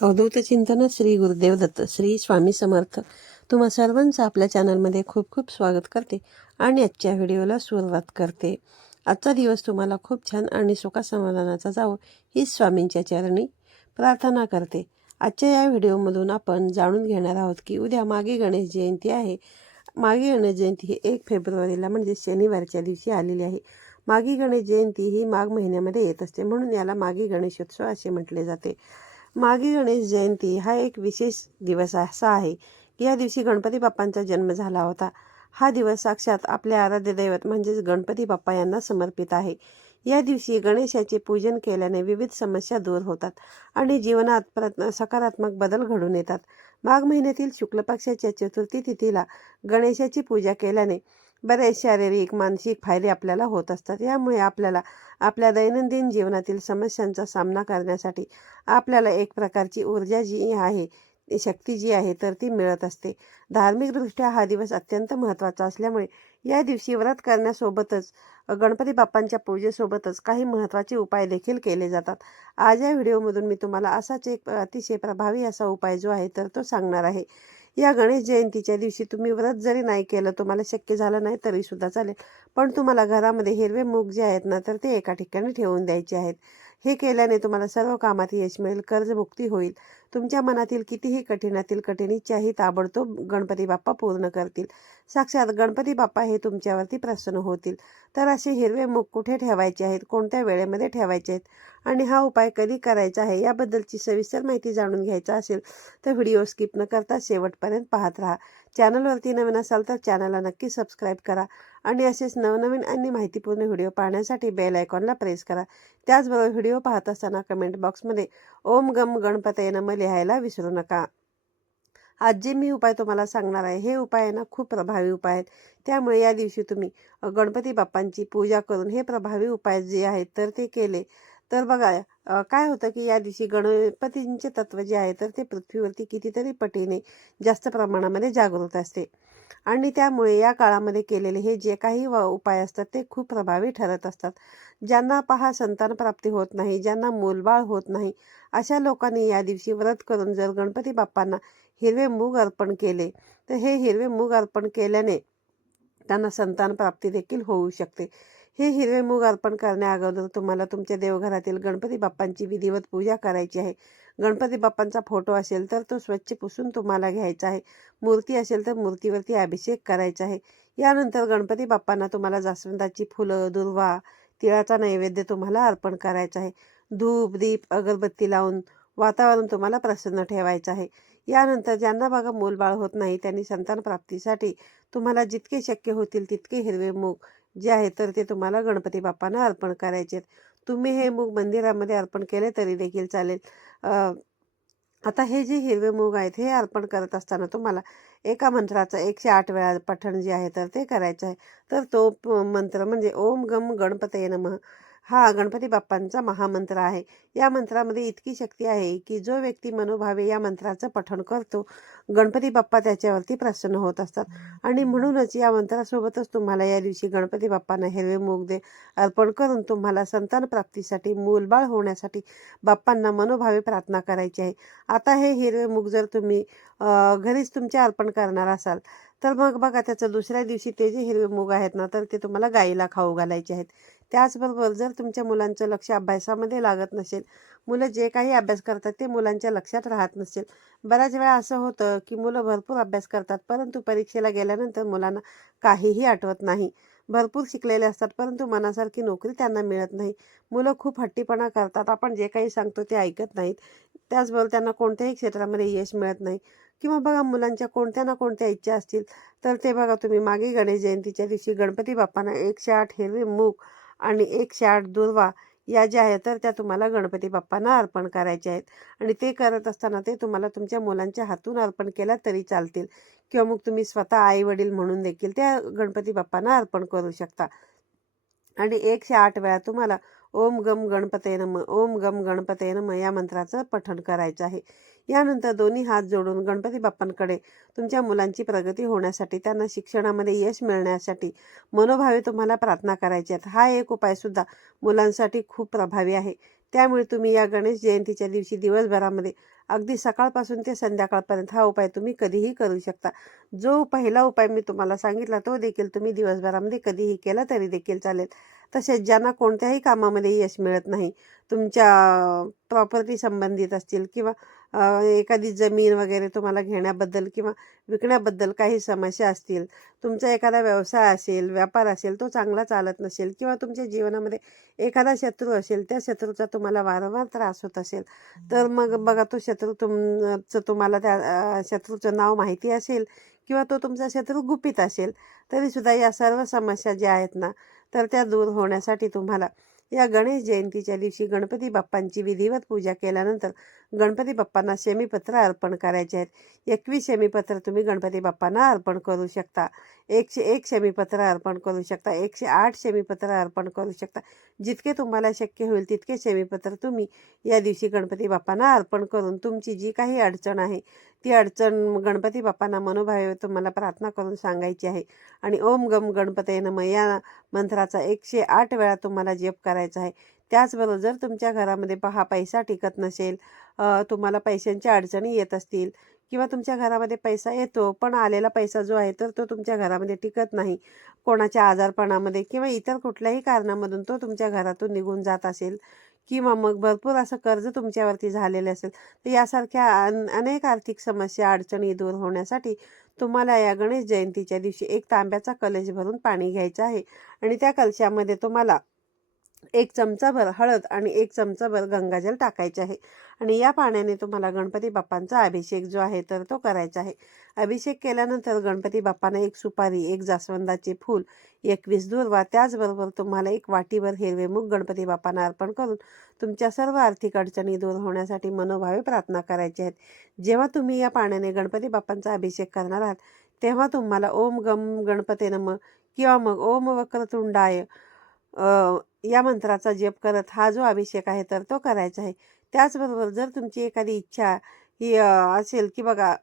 अवधूत चिंतन श्री गुरुदेव दत्त श्री स्वामी समर्थ. तुम्हा सर्वांचं आपल्या चॅनलमध्ये खूप खूप स्वागत करते आणि आजच्या व्हिडिओला सुरुवात करते. आजचा दिवस तुम्हाला खूप छान आणि सुखसमाधानाचा जावो ही स्वामींच्या चरणी प्रार्थना करते. आजच्या या व्हिडिओमधून आपण जाणून घेणार आहोत की उद्या माघी गणेश जयंती आहे. माघी गणेश जयंती ही 1 फेब्रुवारीला म्हणजे शनिवारच्या दिवशी आलेली आहे. माघी गणेश जयंती ही माघ महिन्यामध्ये येत असते, म्हणून याला माघी गणेशोत्सव असे म्हटले जाते. माघी गणेश जयंती हा एक विशेष दिवस असा आहे की या दिवशी गणपती बाप्पांचा जन्म झाला होता. हा दिवस साक्षात आपल्या आराध्य दैवत म्हणजेच गणपती बाप्पा यांना समर्पित आहे. या दिवशी गणेशाचे पूजन केल्याने विविध समस्या दूर होतात आणि जीवनात सकारात्मक बदल घडून येतात. माघ महिन्यातील शुक्ल पक्षाच्या चतुर्थी तिथीला गणेशाची पूजा केल्याने बरेच शारीरिक मानसिक फायदे आपल्याला होत असतात. यामुळे आपल्याला आपल्या दैनंदिन जीवनातील समस्यांचा सामना करण्यासाठी आपल्याला एक प्रकारची ऊर्जा जी आहे, शक्ती जी आहे तर ती मिळत असते. धार्मिकदृष्ट्या हा दिवस अत्यंत महत्त्वाचा असल्यामुळे या दिवशी व्रत करण्यासोबतच गणपती बाप्पांच्या पूजेसोबतच काही महत्त्वाचे उपाय देखील केले जातात. आज या व्हिडिओमधून मी तुम्हाला असाच एक अतिशय प्रभावी असा उपाय जो आहे तर तो सांगणार आहे. या गणेश जयंतीच्या दिवशी तुम्ही व्रत जरी नाही केलं, तुम्हाला शक्य झालं नाही तरी सुद्धा चालेल, पण तुम्हाला घरामध्ये हिरवे मूग जे आहेत ना तर ते एका ठिकाणी ठेवून द्यायचे आहेत. हे केल्याने तुम्हाला सर्व कामात यश मिळेल, कर्जमुक्ती होईल. तुमच्या मनातील कितीही कठीणातील कठीण इच्छाही ताबडतोब गणपती बाप्पा पूर्ण करतील. साक्षात गणपती बाप्पा हे तुमच्यावरती प्रसन्न होतील. तर असे हिरवे मूग कुठे ठेवायचे आहेत, कोणत्या वेळेमध्ये ठेवायचे आहेत आणि हा उपाय कधी करायचा आहे याबद्दलची सविस्तर माहिती जाणून घ्यायचा असेल तर व्हिडिओ स्किप न करता शेवटपर्यंत पाहत राहा. चॅनलवरती नवीन असाल तर चॅनलला नक्की सबस्क्राईब करा आणि असेच नवनवीन आणि माहितीपूर्ण व्हिडिओ पाहण्यासाठी बेल आयकॉनला प्रेस करा. त्याचबरोबर व्हिडिओ पाहत असताना कमेंट बॉक्समध्ये ओम गम गणपतये नमः लिहायला विसरू नका. आज जे मी उपाय तुम्हाला सांगणार आहे हे उपाय आहे ना खूप प्रभावी उपाय आहेत. त्यामुळे या दिवशी तुम्ही गणपती बाप्पांची पूजा करून हे प्रभावी उपाय जे आहेत तर ते केले तर बघा काय होतं की या दिवशी गणपतींचे तत्व जे आहे तर ते पृथ्वीवरती कितीतरी पटीने जास्त प्रमाणामध्ये जागृत असते आणि त्यामुळे या काळामध्ये केलेले हे जे काही उपाय असतात ते खूप प्रभावी ठरत असतात. ज्यांना पहा संतान प्राप्ती होत नाही, ज्यांना मूलबाळ होत नाही, अशा लोकांनी या दिवशी व्रत करून जर गणपती बाप्पांना हिरवे मूग अर्पण केले तर हे हिरवे मूग अर्पण केल्याने त्यांना संतान प्राप्ती देखील होऊ शकते. हे हिरवे मूग अर्पण करण्या अगोदर तुम्हाला तुमच्या देवघरातील गणपती बाप्पांची विधिवत पूजा करायची आहे. गणपती बाप्पांचा फोटो असेल तर तो स्वच्छ पुसून तुम्हाला घ्यायचा आहे. मूर्ती असेल तर मूर्तीवरती अभिषेक करायचा आहे. यानंतर गणपती बाप्पांना तुम्हाला जास्वंदाची फुलं, दुर्वा, तिळाचा नैवेद्य तुम्हाला अर्पण करायचा आहे. धूप दीप अगरबत्ती लावून वातावरण तुम्हाला प्रसन्न ठेवायचं आहे. यानंतर ज्यांना बघा मूलबाळ होत नाही त्यांनी संतान प्राप्तीसाठी तुम्हाला जितके शक्य होतील तितके हिरवे मूग जे आहे तर ते तुम्हाला गणपती बाप्पांना अर्पण करायचे. तुम्ही हे मूग मंदिरामध्ये अर्पण केले तरी देखील चालेल. आता हे जे हिरवे मूग आहेत हे अर्पण करत असताना तुम्हाला एका मंत्राचं 108 वेळा पठण जे आहे तर ते करायचं आहे. तर तो मंत्र म्हणजे ओम गम गणपतये नमः हा गणपती बाप्पांचा महामंत्र आहे. या मंत्रामध्ये इतकी शक्ती आहे की जो व्यक्ती मनोभावे या मंत्राचं पठण करतो गणपती बाप्पा त्याच्यावरती प्रसन्न होत असतात आणि म्हणूनच या मंत्रासोबतच तुम्हाला या दिवशी गणपती बाप्पांना हिरवे मूग दे अर्पण करून तुम्हाला संतान प्राप्तीसाठी मूलबाळ होण्यासाठी बाप्पांना मनोभावे प्रार्थना करायची आहे. आता हे हिरवे मूग जर तुम्ही घरीच तुमच्या अर्पण करणार असाल तर मग बघा त्याचं दुसऱ्या दिवशी ते जे हिरवे मूग आहेत ना तर ते तुम्हाला गाईला खाऊ घालायचे आहेत. त्याचबरोबर जर तुमच्या मुलांचं लक्ष अभ्यासामध्ये लागत नसेल, मुलं जे काही अभ्यास करतात ते मुलांच्या लक्षात राहत नसेल, बऱ्याच वेळा असं होतं की मुलं भरपूर अभ्यास करतात परंतु परीक्षेला गेल्यानंतर मुलांना काहीही आठवत नाही. भरपूर शिकलेले असतात परंतु मनासारखी नोकरी त्यांना मिळत नाही. मुलं खूप हट्टीपणा करतात, आपण जे काही सांगतो ते ऐकत नाहीत. त्याचबरोबर त्यांना कोणत्याही क्षेत्रामध्ये यश मिळत नाही किंवा बघा मुलांच्या कोणत्या ना कोणत्या इच्छा असतील तर ते बघा तुम्ही मागे गणेश जयंतीच्या दिवशी गणपती बाप्पांना 108 हिरवे मूग आणि 108 दुर्वा या ज्या आहेत तर त्या तुम्हाला गणपती बाप्पांना अर्पण करायच्या आहेत आणि ते करत असताना ते तुम्हाला तुमच्या मुलांच्या हातून अर्पण केला तरी चालतील किंवा मग तुम्ही स्वतः आई वडील म्हणून देखील त्या गणपती बाप्पांना अर्पण करू शकता. आणि 108 वेळा तुम्हाला ओम गम गणपतये नमः ओम गम गणपतये नमः या मंत्राचं पठण करायचं आहे. यानंतर दोन्ही हात जोडून गणपती बाप्पांकडे तुमच्या मुलांची प्रगती होण्यासाठी, त्यांना शिक्षणामध्ये यश मिळण्यासाठी मनोभावे तुम्हाला प्रार्थना करायची आहे. हा एक उपायसुद्धा मुलांसाठी खूप प्रभावी आहे. त्यामुळे तुम्ही या गणेश जयंतीच्या दिवशी दिवसभरामध्ये अगदी सकाळपासून ते संध्याकाळपर्यंत हा उपाय तुम्ही कधीही करू शकता. जो पहिला उपाय मी तुम्हाला सांगितला तो देखील तुम्ही दिवसभरामध्ये कधीही केला तरी देखील चालेल. तसेच ज्यांना कोणत्याही कामामध्ये यश मिळत नाही, तुमच्या प्रॉपर्टी संबंधित असतील किंवा एखादी जमीन वगैरे तुम्हाला घेण्याबद्दल किंवा विकण्याबद्दल काही समस्या असतील, तुमचा एखादा व्यवसाय असेल, व्यापार असेल, तो चांगला चालत नसेल किंवा तुमच्या जीवनामध्ये एखादा शत्रू असेल, त्या शत्रूचा तुम्हाला वारंवार त्रास होत असेल, तर मग बघा तो शत्रू तुम्हाला त्या शत्रूचं नाव माहिती असेल किंवा तो तुमचा शत्रू गुपित असेल, तरीसुद्धा या सर्व समस्या ज्या आहेत ना, तर त्या दूर होण्यासाठी तुम्हाला या गणेश जयंतीच्या दिवशी गणपती बाप्पांची विधिवत पूजा केल्यानंतर गणपती बाप्पांना शमीपत्र अर्पण करायचे आहेत. 21 शमीपत्र तुम्ही गणपती बाप्पांना अर्पण करू शकता. 101 शमीपत्र अर्पण करू शकता. 108 शमीपत्र अर्पण करू शकता. जितके तुम्हाला शक्य होईल तितके शमीपत्र तुम्ही या दिवशी गणपती बाप्पांना अर्पण करून तुमची जी काही अडचण आहे ती अडचण गणपती बाप्पांना मनोभावे तुम्हाला प्रार्थना करून सांगायची आहे. आणि ओम गम गणपतये नमः या मंत्राचा 108 वेळा तुम्हाला जप करायचा आहे. त्याचबरोबर जर तुमच्या घरामध्ये पैसा टिकत नसेल, तुम्हाला पैशांच्या अडचणी येत असतील किंवा तुमच्या घरामध्ये पैसा येतो पण आलेला पैसा जो आहे तर तो तुमच्या घरामध्ये टिकत नाही, कोणाच्या आजारपणामध्ये किंवा इतर कुठल्याही कारणामधून तो तुमच्या घरातून निघून जात असेल किंवा मग भरपूर असं कर्ज तुमच्यावरती झालेलं असेल, तर यासारख्या अनेक आर्थिक समस्या अडचणी दूर होण्यासाठी तुम्हाला या गणेश जयंतीच्या दिवशी एक तांब्याचा कलश भरून पाणी घ्यायचं आहे आणि त्या कलशामध्ये तुम्हाला 1 चमचाभर हळद आणि 1 चमचाभर गंगाजल टाकायचे आहे आणि या पाण्याने तुम्हाला गणपती बाप्पांचा अभिषेक जो आहे तर तो करायचा आहे. अभिषेक केल्यानंतर गणपती बाप्पांना 1 सुपारी, 1 जास्वंदाचे फूल, 21 दुर्वा, त्याचबरोबर तुम्हाला 1 वाटीभर हिरवे मूग गणपती बाप्पांना अर्पण करून तुमच्या सर्व आर्थिक अडचणी दूर होण्यासाठी मनोभावे प्रार्थना करायची आहेत. जेव्हा तुम्ही या पाण्याने गणपती बाप्पांचा अभिषेक करणार आहात तेव्हा तुम्हाला ओम गम गणपते नमः किंवा मग ओम वक्रतुंडाय या मंत्राचा जप करत हा जो अभिषेक आहे तर तो करायचा आहे. त्याचबरोबर जर तुमची एखादी इच्छा ही असेल की बघा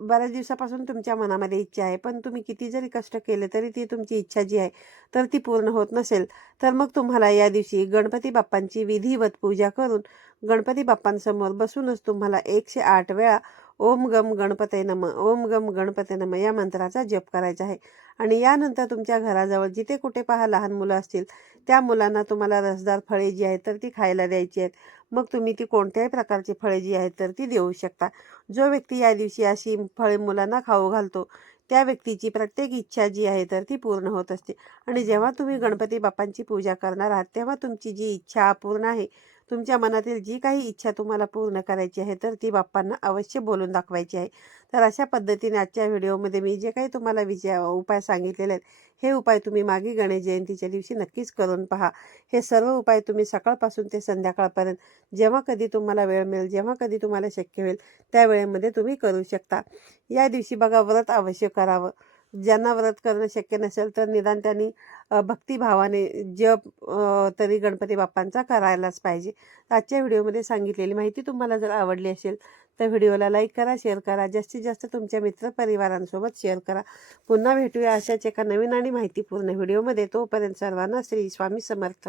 बऱ्याच दिवसापासून तुमच्या मनामध्ये इच्छा आहे पण तुम्ही किती जरी कष्ट केले तरी ती तुमची इच्छा जी आहे तर ती पूर्ण होत नसेल, तर मग तुम्हाला या दिवशी गणपती बाप्पांची विधिवत पूजा करून गणपती बाप्पांसमोर बसूनच तुम्हाला 108 वेळा ओम गम गणपते नमः, ओम गम गणपते नमः या मंत्राचा जप करायचा आहे. आणि यानंतर तुमच्या घराजवळ जिथे कुठे लहान मुलं असतील त्या मुलांना तुम्हाला रसदार फळे जी आहेत तर ती खायला द्यायची आहेत. मग तुम्ही ती कोणत्याही प्रकारची फळे जी आहेत तर ती देऊ शकता. जो व्यक्ती या दिवशी अशी फळे मुलांना खाऊ घालतो त्या व्यक्तीची प्रत्येक इच्छा जी आहे तर ती पूर्ण होत असते. आणि जेव्हा तुम्ही गणपती बाप्पांची पूजा करणार आहात तेव्हा तुमची जी इच्छा अपूर्ण आहे, तुमच्या मनातील जी काही इच्छा तुम्हाला पूर्ण करायची आहे तर ती बाप्पांना अवश्य बोलून दाखवायची आहे. तर अशा पद्धतीने आजच्या व्हिडिओमध्ये मी जे काही तुम्हाला उपाय सांगितलेले आहेत हे उपाय तुम्ही मागे गणेश जयंतीच्या दिवशी नक्कीच करून पहा. हे सर्व उपाय तुम्ही सकाळपासून ते संध्याकाळपर्यंत जेव्हा कधी तुम्हाला वेळ मिळेल, जेव्हा कधी तुम्हाला शक्य होईल त्या वेळेमध्ये तुम्ही करू शकता. या दिवशी बघा व्रत अवश्य करावं. ज्यांना व्रत करणं शक्य नसेल तर निदान त्यांनी भक्तिभावाने जप तरी गणपती बाप्पांचा करायलाच पाहिजे. आजच्या व्हिडिओमध्ये सांगितलेली माहिती तुम्हाला जर आवडली असेल तर व्हिडिओला लाईक करा, शेअर करा, जास्तीत जास्त तुमच्या मित्रपरिवारांसोबत शेअर करा. पुन्हा भेटूया अशाच एका नवीन आणि माहितीपूर्ण व्हिडिओमध्ये. तोपर्यंत सर्वांना श्री स्वामी समर्थ.